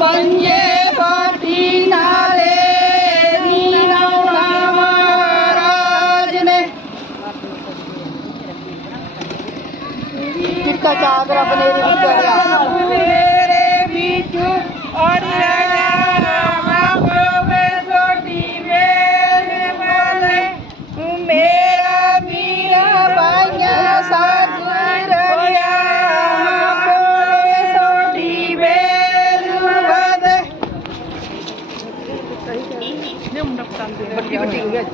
Banje Patinale Nina Ramarajne किसका चादर अपने मेरे बिचू और berdiri berdiri berdiri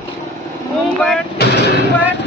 berdiri berdiri berdiri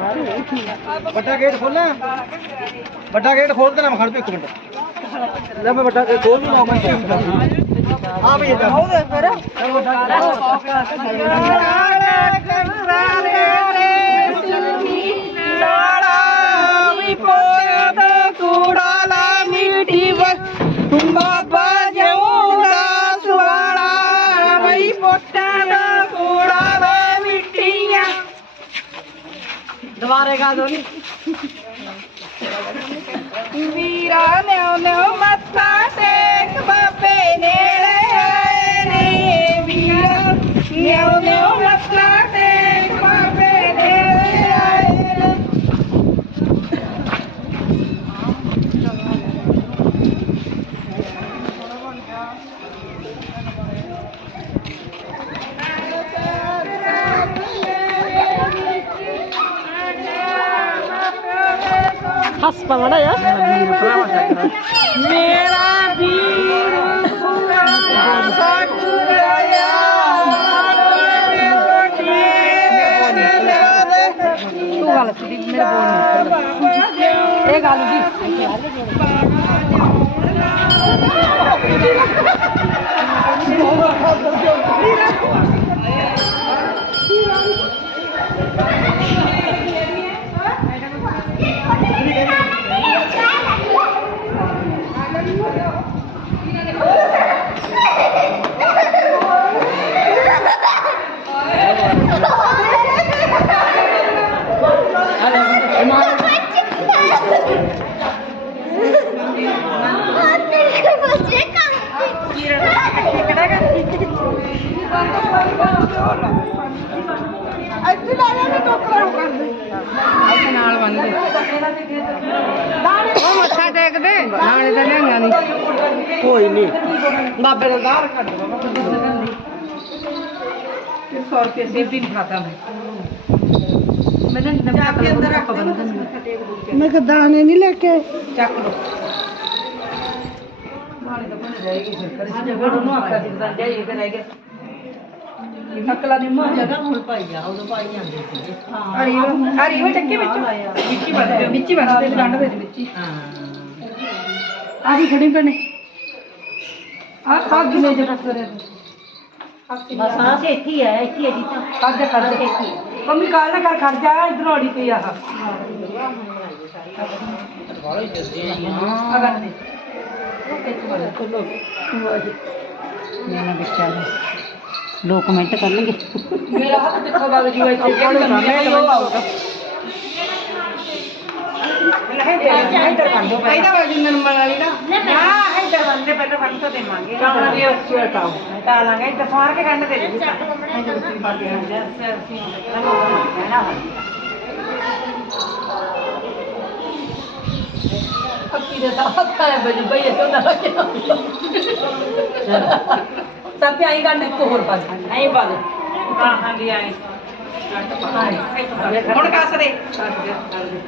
बड़ा गेट खोलना बड़ा गेट खोल देना खड़ पे एक मिनट। ले, मैं गेट खोल दूँगा हाँ, भैया। जाओ फिर Guarda, regalo lì. palavra é? Mera vírus, Tu ਮੱਥਾ ਟੇਕਦੇ ਨਾਲੇ ਤਾਂ ਲੈਂਗਾ ਨਹੀਂ ਕੋਈ ਨਹੀਂ ਬਾਬੇ ਦਾ ਦਾਰ ਕੱਢ 100 ਰੁਪਏ ਬੀਬੀ ਨੂੰ ਖਾਤਾ ਮੈਂ ਮੈਂ ਨਾ ਨਮਕ ਕੇ ਅੰਦਰ ਰੱਖ ਦੇ ਮੱਥਾ ਟੇਕ ਦੂੰ ਮੈਂ ਕਿਹਾ ਦਾਣੇ ਨਹੀਂ ਲੈ ਕੇ ਚੱਕ ਲੋ ਨਾਲੇ ਤਾਂ ਬਣ ਜਾਏਗੀ ਫਿਰ ਕਰ ਸੀ ਜਗੜ ਨੂੰ ਆਖਾ ਸੀ ਸੰ ਜਾਈਏ ਫਿਰ ਆਏਗਾ ਅਕਲਾ ਨੇ ਮਾ ਜਗਾ ਹੁਣ ਪਾਈ ਆ ਉਦੋਂ ਪਾਈ ਜਾਂਦੇ ਸੀ ਹਾਂ। ਅਰੀ ਅਰੀ ਉਹ ਚੱਕੇ ਵਿੱਚ? ਵਿੱਚ ਹੀ ਬੰਦੇ ਵਿੱਚ ਹੀ ਬੰਦੇ ਗੰਢ ਦੇ ਵਿੱਚ। ਹੀ। ਹਾਂ ਆਹੀ ਖੜੀ ਪਣੇ ਆ ਆ ਕਿਨੇ ਜਗਾ ਕਰੇ ਬਸ ਆ। ਸੇ ਇੱਥੇ ਹੀ ਹੈ ਇੱਥੇ ਹੀ ਹੈ ਜੀ ਤਾਂ। ਅੱਗੇ ਖੜ ਕੇ ਇੱਥੇ ਮੰਮੀ ਕਾਲ ਨਾ ਕਰ ਖੜ ਜਾ ਇਧਰ ਔੜੀ ਪਈ ਆਹ ਅਗਰ ਦੇ ਮੇਰਾ ਬੱਚਾ ਹੈ ਲੋਕ ਕਮੈਂਟ ਕਰਨਗੇ। ਮੇਰਾ ਹੱਥ ਦੇਖੋ ਬਾਬੂ ਜੀ ਇੱਥੇ ਕਿਹੜੀ ਲੰਮੀ ਹੈ ਉਹ ਆਊਗਾ। ਪਹਿਲਾਂ ਹੈ ਇੱਧਰ ਕਰ ਦੋ ਪਹਿਲਾਂ ਵਾਲੀ ਨਰਮਲ ਵਾਲੀ ਨਾ ਹਾਂ ਇੱਧਰ ਬੰਦੇ ਪਹਿਲਾਂ ਫੜ ਤੋਂ ਦੇਵਾਂਗੇ ਕਾਣਾ ਵੀ ਉਸ ਚੀਜ਼ ਕਾਓ ਤਾਂ ਲਾਂਗੇ ਇੱਧਰ ਫਾਰ ਕੇ ਕੰਨ ਦੇ ਦੇ ਇੱਧਰ ਤੁਸੀਂ ਪਾ ਕੇ ਆ ਜਾ ਸੈਲਫੀ ਨਾ ਅੱਕੀ ਦੇ ਤਾਂ ਹੱਥ ਆਇਆ ਬਜੀ ਬਈ ਇਹ ਤੋਂ ਨਾ ਰੱਖਿਆ ਤਾਂ ਪਿਆਈ ਗੰਢ ਇੱਕ ਹੋਰ ਪਾ ਦੇ ਐਂ ਪਾ ਦੇ ਹਾਂ ਹਾਂ ਜੀ ਆਏ ਹੁਣ ਕੱਸ ਦੇ ਹੋਰ ਪਾ ਲਾ ਇੱਕ ਦੇ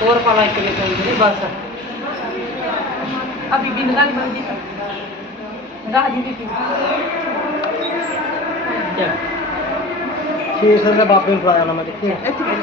ತೋರ್ಪಲ್ಲ ಇಟ್ಟಿಗೆ ಅಂದರೆ ಬಳಸ್ತಾರೆ अभी दिन का मर्ज़ी सर का बाप में बुलाया ना। मुझे ठीक है ठीक है